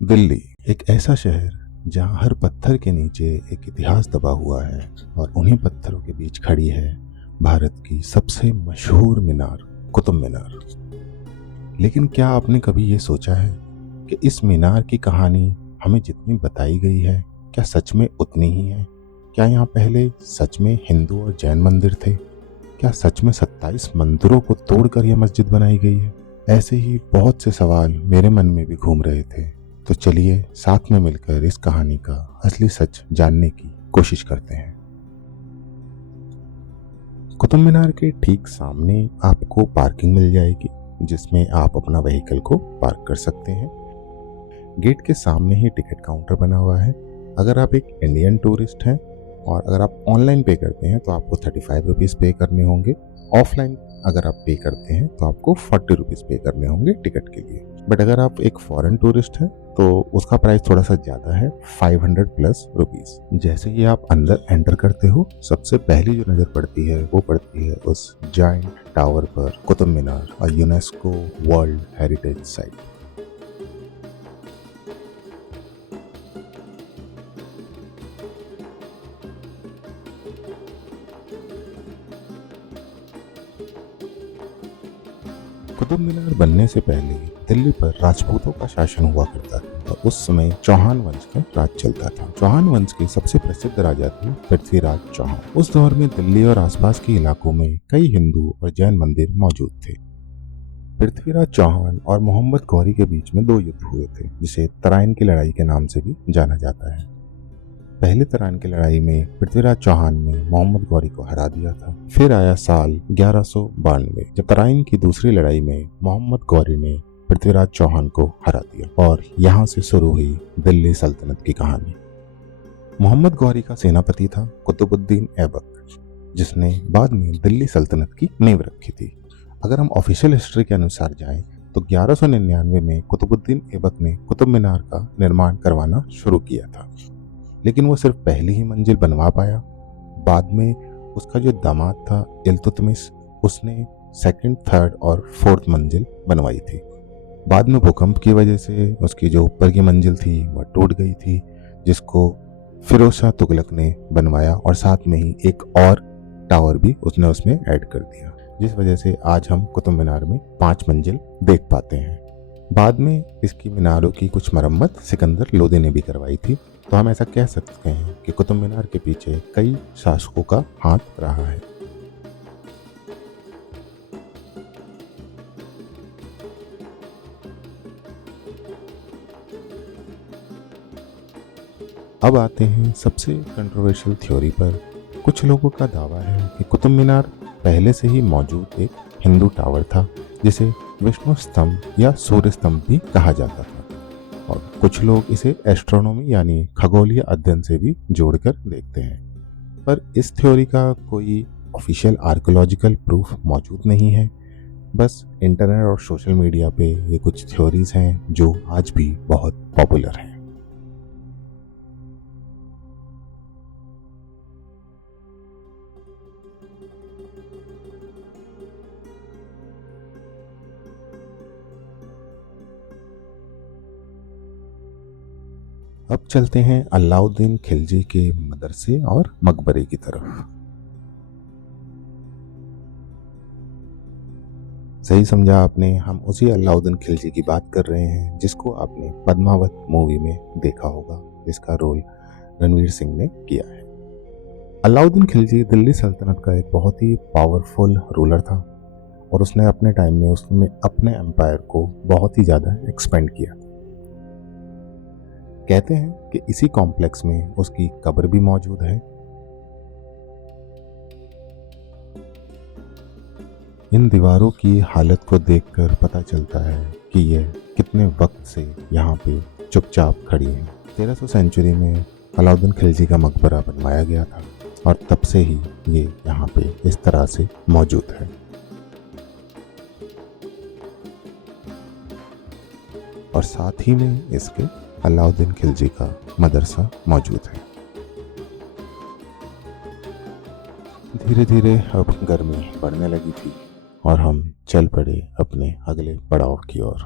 दिल्ली एक ऐसा शहर जहां हर पत्थर के नीचे एक इतिहास दबा हुआ है और उन्हीं पत्थरों के बीच खड़ी है भारत की सबसे मशहूर मीनार, कुतुब मीनार। लेकिन क्या आपने कभी ये सोचा है कि इस मीनार की कहानी हमें जितनी बताई गई है, क्या सच में उतनी ही है? क्या यहाँ पहले सच में हिंदू और जैन मंदिर थे? क्या सच में 27 मंदिरों को तोड़कर यह मस्जिद बनाई गई है? ऐसे ही बहुत से सवाल मेरे मन में भी घूम रहे थे। तो चलिए साथ में मिलकर इस कहानी का असली सच जानने की कोशिश करते हैं। कुतुब मीनार के ठीक सामने आपको पार्किंग मिल जाएगी, जिसमें आप अपना व्हीकल को पार्क कर सकते हैं। गेट के सामने ही टिकट काउंटर बना हुआ है। अगर आप एक इंडियन टूरिस्ट हैं और अगर आप ऑनलाइन पे करते हैं तो आपको 35 रुपीज़ पे करने होंगे। ऑफलाइन अगर आप पे करते हैं तो आपको 40 रुपीज़ पे करने होंगे टिकट के लिए। बट अगर आप एक फॉरेन टूरिस्ट हैं तो उसका प्राइस थोड़ा सा ज़्यादा है, 500 प्लस रुपीज़। जैसे ही आप अंदर एंटर करते हो, सबसे पहली जो नज़र पड़ती है वो पड़ती है उस जायंट टावर पर, कुतुब मीनार, और UNESCO world heritage site. Qutub Minar बनने से पहले दिल्ली पर राजपूतों का शासन हुआ करता था और उस समय चौहान वंश का राज चलता था। चौहान वंश के सबसे प्रसिद्ध राजा थे पृथ्वीराज चौहान। उस दौर में दिल्ली और आसपास के इलाकों में कई हिंदू और जैन मंदिर मौजूद थे। पृथ्वीराज चौहान और मोहम्मद गौरी के बीच में दो युद्ध हुए थे, जिसे तराइन की लड़ाई के नाम से भी जाना जाता है। पहले तराइन की लड़ाई में पृथ्वीराज चौहान ने मोहम्मद गौरी को हरा दिया था। फिर आया साल 1192, जब तराइन की दूसरी लड़ाई में मोहम्मद गौरी ने पृथ्वीराज चौहान को हरा दिया और यहाँ से शुरू हुई दिल्ली सल्तनत की कहानी। मोहम्मद गौरी का सेनापति था कुतुबुद्दीन ऐबक, जिसने बाद में दिल्ली सल्तनत की नींव रखी थी। अगर हम ऑफिशियल हिस्ट्री के अनुसार जाएं तो 1199 में कुतुबुद्दीन ऐबक ने कुतुब मीनार का निर्माण करवाना शुरू किया था, लेकिन वो सिर्फ पहली ही मंजिल बनवा पाया। बाद में उसका जो दामाद था इल्तुतमिश, उसने सेकंड, थर्ड और फोर्थ मंजिल बनवाई थी। बाद में भूकंप की वजह से उसकी जो ऊपर की मंजिल थी वह टूट गई थी, जिसको फिरोज शाह तुगलक ने बनवाया और साथ में ही एक और टावर भी उसने उसमें ऐड कर दिया, जिस वजह से आज हम कुतुब मीनार में 5 मंजिल देख पाते हैं। बाद में इसकी मीनारों की कुछ मरम्मत सिकंदर लोदी ने भी करवाई थी। तो हम ऐसा कह सकते हैं कि कुतुब मीनार के पीछे कई शासकों का हाथ रहा है। अब आते हैं सबसे कंट्रोवर्शियल थ्योरी पर। कुछ लोगों का दावा है कि कुतुब मीनार पहले से ही मौजूद एक हिंदू टावर था, जिसे विष्णु स्तंभ या सूर्य स्तंभ भी कहा जाता था, और कुछ लोग इसे एस्ट्रोनॉमी यानी खगोलीय अध्ययन से भी जोड़कर देखते हैं। पर इस थ्योरी का कोई ऑफिशियल आर्कियोलॉजिकल प्रूफ मौजूद नहीं है। बस इंटरनेट और सोशल मीडिया पे ये कुछ थ्योरीज हैं जो आज भी बहुत पॉपुलर हैं। अब चलते हैं अलाउद्दीन खिलजी के मदरसे और मकबरे की तरफ। सही समझा आपने, हम उसी अलाउद्दीन खिलजी की बात कर रहे हैं जिसको आपने पद्मावत मूवी में देखा होगा। इसका रोल रणवीर सिंह ने किया है। अलाउद्दीन खिलजी दिल्ली सल्तनत का एक बहुत ही पावरफुल रूलर था और उसने अपने टाइम में उसमें अपने एम्पायर को बहुत ही ज़्यादा एक्सपेंड किया। कहते हैं कि इसी कॉम्प्लेक्स में उसकी कब्र भी मौजूद है। इन दीवारों की हालत को देखकर पता चलता है कि यह कितने वक्त से यहाँ पे चुपचाप खड़ी है। 1300 सेंचुरी में अलाउद्दीन खिलजी का मकबरा बनवाया गया था और तब से ही ये यहाँ पे इस तरह से मौजूद है। और साथ ही में इसके अलाउद्दीन खिलजी का मदरसा मौजूद है। धीरे धीरे अब गर्मी बढ़ने लगी थी और हम चल पड़े अपने अगले पड़ाव की ओर।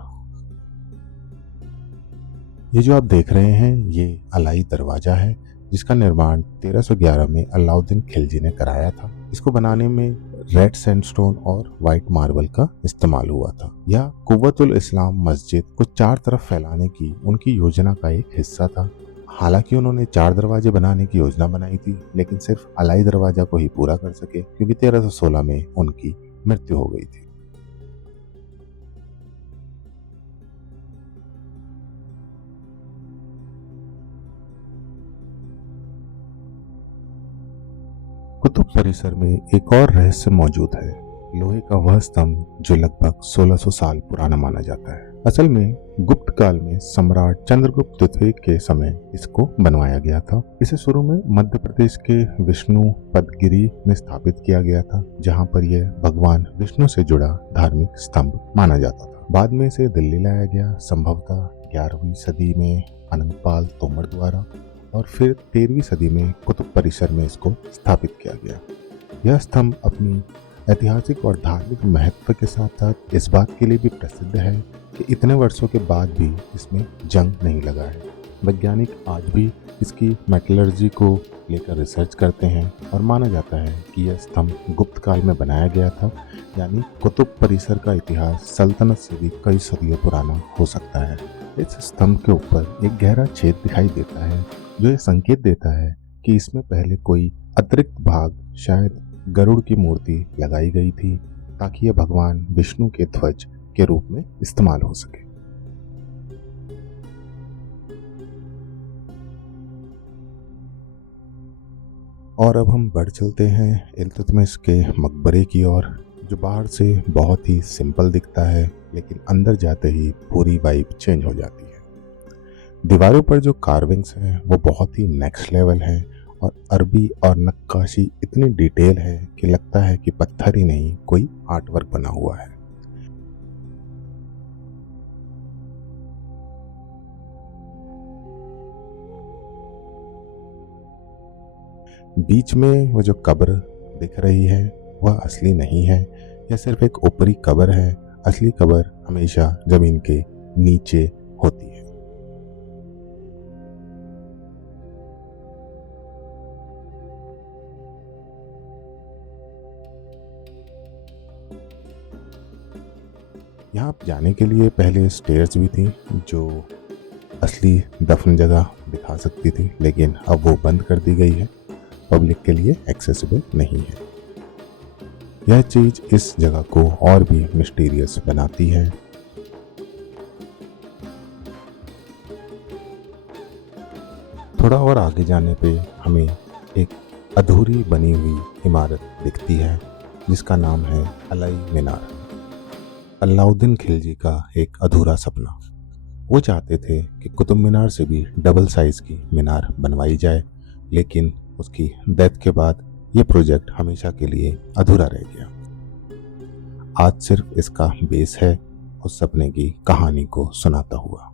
ये जो आप देख रहे हैं ये अलाई दरवाजा है, जिसका निर्माण 1311 में अलाउद्दीन खिलजी ने कराया था। इसको बनाने में रेड सैंडस्टोन और व्हाइट मार्बल का इस्तेमाल हुआ था। यह कुव्वतुल इस्लाम मस्जिद को चार तरफ फैलाने की उनकी योजना का एक हिस्सा था। हालांकि उन्होंने 4 दरवाजे बनाने की योजना बनाई थी, लेकिन सिर्फ अलाई दरवाजा को ही पूरा कर सके क्योंकि 1316 में उनकी मृत्यु हो गई थी। कुतुब परिसर में एक और रहस्य मौजूद है, लोहे का वह स्तंभ जो लगभग 1600 साल पुराना माना जाता है। असल में गुप्त काल में सम्राट चंद्रगुप्त द्वितीय के समय इसको बनवाया गया था। इसे शुरू में मध्य प्रदेश के विष्णु पदगिरी में स्थापित किया गया था, जहां पर यह भगवान विष्णु से जुड़ा धार्मिक स्तंभ माना जाता था। बाद में इसे दिल्ली लाया गया, संभवतः 11वीं सदी में अनंगपाल तोमर द्वारा, और फिर 13वीं सदी में कुतुब परिसर में इसको स्थापित किया गया। यह स्तंभ अपनी ऐतिहासिक और धार्मिक महत्व के साथ साथ इस बात के लिए भी प्रसिद्ध है कि इतने वर्षों के बाद भी इसमें जंग नहीं लगा है। वैज्ञानिक आज भी इसकी मेटलर्जी को लेकर रिसर्च करते हैं और माना जाता है कि यह स्तंभ गुप्त काल में बनाया गया था, यानी कुतुब परिसर का इतिहास सल्तनत से भी कई सदियों पुराना हो सकता है। इस स्तंभ के ऊपर एक गहरा छेद दिखाई देता है जो ये संकेत देता है कि इसमें पहले कोई अतिरिक्त भाग, शायद गरुड़ की मूर्ति लगाई गई थी ताकि यह भगवान विष्णु के ध्वज के रूप में इस्तेमाल हो सके। और अब हम बढ़ चलते हैं इल्तुतमिश के मकबरे की ओर, जो बाहर से बहुत ही सिंपल दिखता है लेकिन अंदर जाते ही पूरी वाइब चेंज हो जाती है। दीवारों पर जो कार्विंग्स हैं वो बहुत ही नेक्स्ट लेवल हैं और अरबी और नक्काशी इतनी डिटेल है कि लगता है कि पत्थर ही नहीं कोई आर्ट वर्क बना हुआ है। बीच में वो जो कब्र दिख रही है वह असली नहीं है, यह सिर्फ एक ऊपरी कब्र है। असली कब्र हमेशा जमीन के नीचे होती है। यहाँ जाने के लिए पहले स्टेयर्स भी थी जो असली दफन जगह दिखा सकती थी, लेकिन अब वो बंद कर दी गई है, पब्लिक के लिए एक्सेसिबल नहीं है। यह चीज़ इस जगह को और भी मिस्टीरियस बनाती है। थोड़ा और आगे जाने पे हमें एक अधूरी बनी हुई इमारत दिखती है जिसका नाम है अलाई मीनार। अलाउद्दीन खिलजी का एक अधूरा सपना। वो चाहते थे कि कुतुब मीनार से भी डबल साइज की मीनार बनवाई जाए, लेकिन उसकी डेथ के बाद ये प्रोजेक्ट हमेशा के लिए अधूरा रह गया। आज सिर्फ इसका बेस है उस सपने की कहानी को सुनाता हुआ।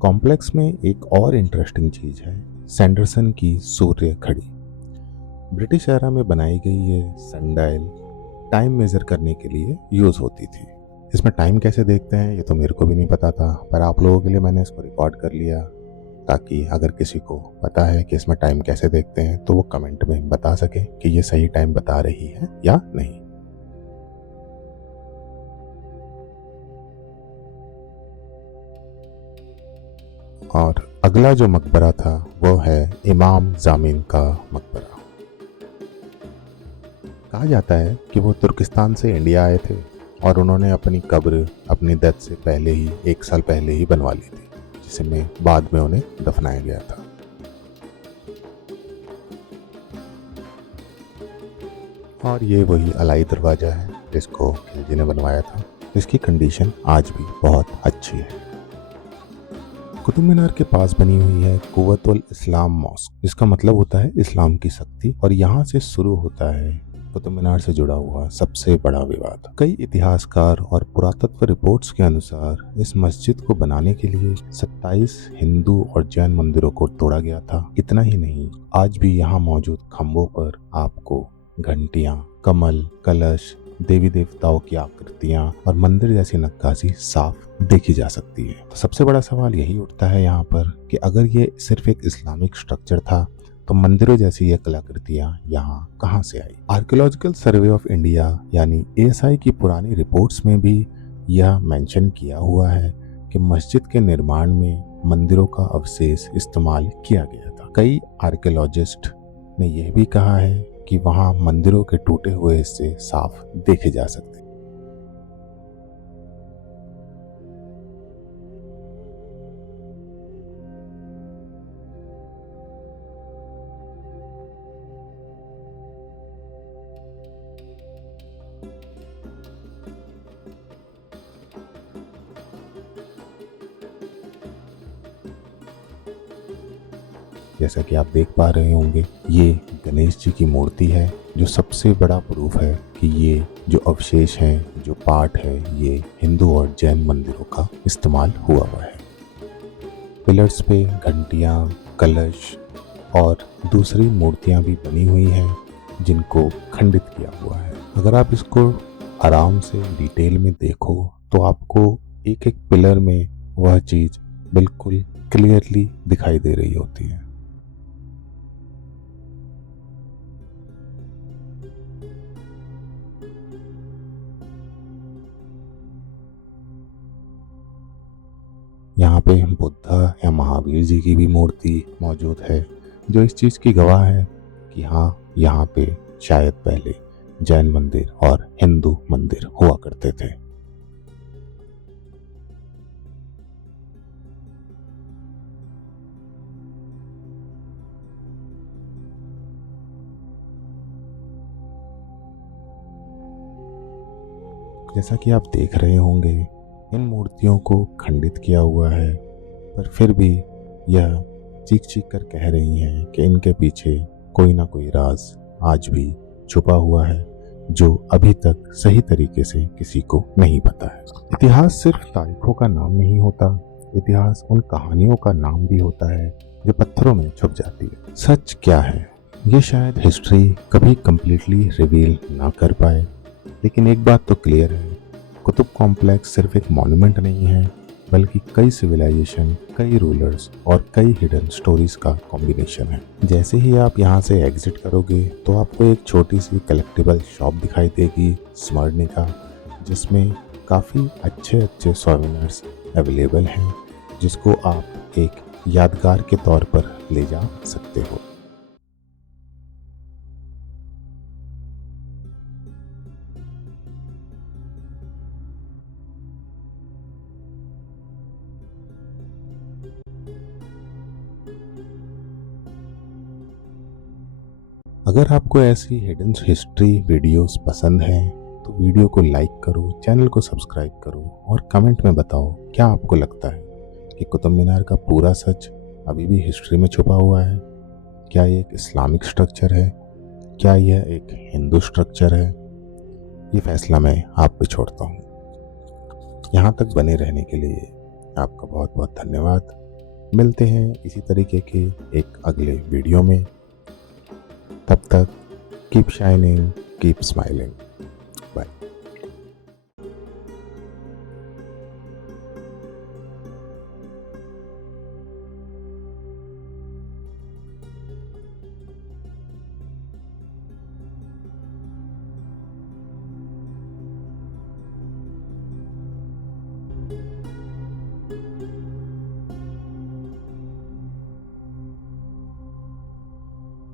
कॉम्प्लेक्स में एक और इंटरेस्टिंग चीज है सैंडरसन की सूर्य घड़ी। ब्रिटिश एरा में बनाई गई ये सनडायल टाइम मेजर करने के लिए यूज होती थी। इसमें टाइम कैसे देखते हैं ये तो मेरे को भी नहीं पता था, पर आप लोगों के लिए मैंने इसको रिकॉर्ड कर लिया ताकि अगर किसी को पता है कि इसमें टाइम कैसे देखते हैं तो वो कमेंट में बता सके कि ये सही टाइम बता रही है या नहीं। और अगला जो मकबरा था वो है इमाम जामिन का मकबरा। कहा जाता है कि वो तुर्किस्तान से इंडिया आए थे और उन्होंने अपनी कब्र अपनी डेथ से पहले ही 1 साल पहले ही बनवा ली थी, जिसमें बाद में उन्हें दफनाया गया था। और ये वही अलाई दरवाज़ा है जिसको खिलजी ने बनवाया था। इसकी कंडीशन आज भी बहुत अच्छी है। कुतुब मीनार के पास बनी हुई है कुव्वतुल इस्लाम मॉस्क, जिसका मतलब होता है इस्लाम की शक्ति, और यहाँ से शुरू होता है कुतुब मीनार से जुड़ा हुआ सबसे बड़ा विवाद। कई इतिहासकार और पुरातत्व रिपोर्ट्स के अनुसार इस मस्जिद को बनाने के लिए 27 हिंदू और जैन मंदिरों को तोड़ा गया था। इतना ही नहीं, आज भी यहाँ मौजूद खम्भों पर आपको घंटियां, कमल, कलश, देवी देवताओं की आकृतियां और मंदिर जैसी नक्काशी साफ देखी जा सकती है। सबसे बड़ा सवाल यही उठता है यहाँ पर कि अगर ये सिर्फ एक इस्लामिक स्ट्रक्चर था तो मंदिरों जैसी ये कलाकृतियां यहाँ कहाँ से आई। आर्कियोलॉजिकल सर्वे ऑफ इंडिया यानी ASI की पुरानी रिपोर्ट्स में भी यह मेंशन किया हुआ है कि मस्जिद के निर्माण में मंदिरों का अवशेष इस्तेमाल किया गया था। कई आर्कियोलॉजिस्ट ने यह भी कहा है कि वहां मंदिरों के टूटे हुए हिस्से साफ देखे जा सकते हैं। जैसा कि आप देख पा रहे होंगे, ये गणेश जी की मूर्ति है, जो सबसे बड़ा प्रूफ है कि ये जो अवशेष हैं, जो पार्ट है, ये हिंदू और जैन मंदिरों का इस्तेमाल हुआ हुआ है। पिलर्स पे घंटियां, कलश और दूसरी मूर्तियां भी बनी हुई हैं, जिनको खंडित किया हुआ है। अगर आप इसको आराम से डिटेल में देखो तो आपको एक एक पिलर में वह चीज बिल्कुल क्लियरली दिखाई दे रही होती है। यहाँ पे बुद्धा या महावीर जी की भी मूर्ति मौजूद है, जो इस चीज़ की गवाह है कि हाँ, यहाँ पे शायद पहले जैन मंदिर और हिंदू मंदिर हुआ करते थे। जैसा कि आप देख रहे होंगे, इन मूर्तियों को खंडित किया हुआ है, पर फिर भी यह चीख चीख कर कह रही हैं कि इनके पीछे कोई ना कोई राज आज भी छुपा हुआ है, जो अभी तक सही तरीके से किसी को नहीं पता है। इतिहास सिर्फ तारीखों का नाम नहीं होता, इतिहास उन कहानियों का नाम भी होता है जो पत्थरों में छुप जाती है। सच क्या है, ये शायद हिस्ट्री कभी कंप्लीटली रिवील ना कर पाए, लेकिन एक बात तो क्लियर है, कुतुब कॉम्प्लेक्स सिर्फ एक मॉन्यूमेंट नहीं है, बल्कि कई सिविलाइजेशन, कई रूलर्स और कई हिडन स्टोरीज का कॉम्बिनेशन है। जैसे ही आप यहाँ से एग्जिट करोगे तो आपको एक छोटी सी कलेक्टिबल शॉप दिखाई देगी स्मरणिका, जिसमें काफ़ी अच्छे अच्छे सोवेनिर्स अवेलेबल हैं, जिसको आप एक यादगार के तौर पर ले जा सकते हो। अगर आपको ऐसी हिडन हिस्ट्री वीडियोस पसंद हैं तो वीडियो को लाइक करो, चैनल को सब्सक्राइब करो और कमेंट में बताओ क्या आपको लगता है कि कुतुब मीनार का पूरा सच अभी भी हिस्ट्री में छुपा हुआ है। क्या ये एक इस्लामिक स्ट्रक्चर है, क्या यह एक हिंदू स्ट्रक्चर है? ये फैसला मैं आप पे छोड़ता हूँ। यहाँ तक बने रहने के लिए आपका बहुत बहुत धन्यवाद। मिलते हैं इसी तरीके के एक अगले वीडियो में। तब तक कीप शाइनिंग, कीप स्माइलिंग।